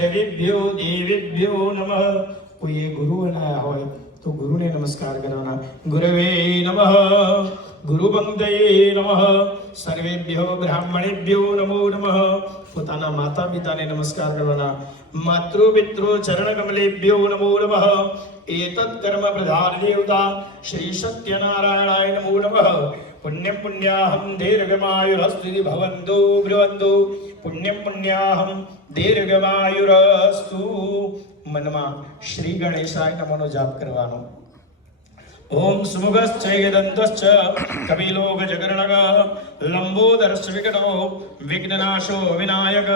સર્વેભ્યો દેવેભ્યો નમઃ. કોઈએ ગુરુ બનાયા હોય તો ગુરુને નમસ્કાર કરવાના. ગુરવે નમઃ, ગુરુ પંક્તયે નમઃ, સર્વેભ્યો બ્રાહ્મણેભ્યો નમો નમઃ. પોતાના માતા પિતાને નમસ્કાર કરવાના. માતૃ પિતૃ ચરણ કમલેભ્યો નમો નમઃ. એતत् કર્મ પ્રધાન દેવતા શ્રી સત્યનારાયણાય નમો નમઃ. પુણ્યમ પુણ્યાહમ દીર્ઘમાયુરસ્તુ ભવન્તુ બ્રુવન્તુ. પુણ્યમ પુણ્યાહમ દીર્ઘમાયુરસ્તુ. મનમાં શ્રી ગણેશાય નમોનો જાપ કરવાનો. ઓમ સુમુખશ્ચૈદંતશ્ચ કપિલો ગજકર્ણક લંબોદરશ્ચ વિકટો વિઘ્નનાશો વિનાયક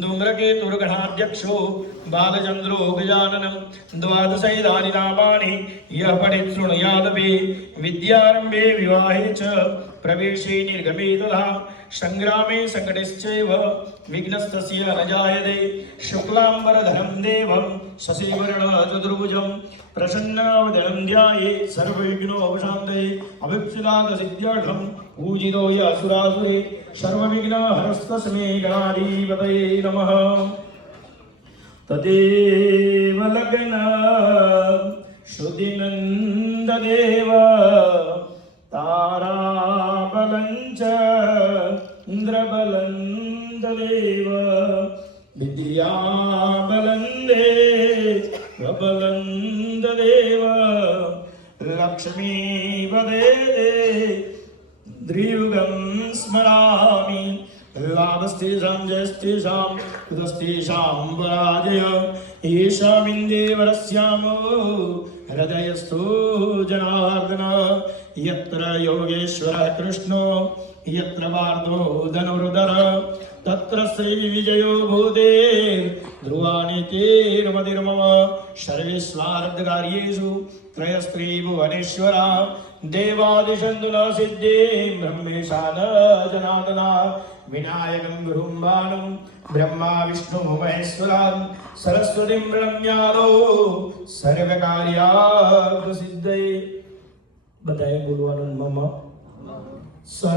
ધૂમ્રકેતુર્ગણાધ્યક્ષો બાલચંદ્રો ગજાનનમ દ્વાદશૈદાનિ નામાનિ યઃ પઠિત શૃણુયાદપી વિદ્યારંભે વિવાહે ચ પ્રવેશે નિર્ગમે તથા સંગ્રામે સંકટેશ્ચૈવ વિઘ્નસ્તસ્ય ન જાયતે. શુક્લાંબરધરં દેવં શશિવર્ણ ચતુર્ભુજં પ્રસન્નાવદनं ધ્યાયે સર્વવિઘ્નોપશાन्तये. અભીપ્સિતાસિદ્ધ્યર્થં પૂજિતો યસુરાસુરે સર્વવિઘ્નહરસ્તસ્मै ગણાધિપતये નમઃ. તદેવ લગ્ન શ્રુતિનંદદેવ તારાબલંચ ઇન્દ્રબલં તદેવ વિદ્યાબલં દેવબલં તદેવ લક્ષ્મીપદે દ્રિયુગં સ્મરામિ. લાભસ્તેષાં જયસ્તેષાં કૃતસ્તેષાં પરાજય ઈશામિન્દેવરસ્યામ હૃદયસ્થો જનાર્દન. યત્ર યોગેશ્વરઃ કૃષ્ણો યત્ર પાર્થો ધનુર્ધર તત્ર શ્રી વિજયો ભૂતે ધ્રુવાનિતિર્મતિર્મમ. સર્વેષ્વાર્થકાર્યેષુ ત્રયસ્ત્રી ભુવનેશ્વરા દેવાદિશન્તુ ન સિદ્ધે બ્રહ્મેશા ન જનાર્દના. વિનાયકં ગુરું ભાનું બ્રહ્મા વિષ્ણુ મહેશ્વરાં સરસ્વતીં પ્રણમ્યાલો સર્વકાર્યાર્થ સિદ્ધયે. બધાએ બોલવાનું મમ સર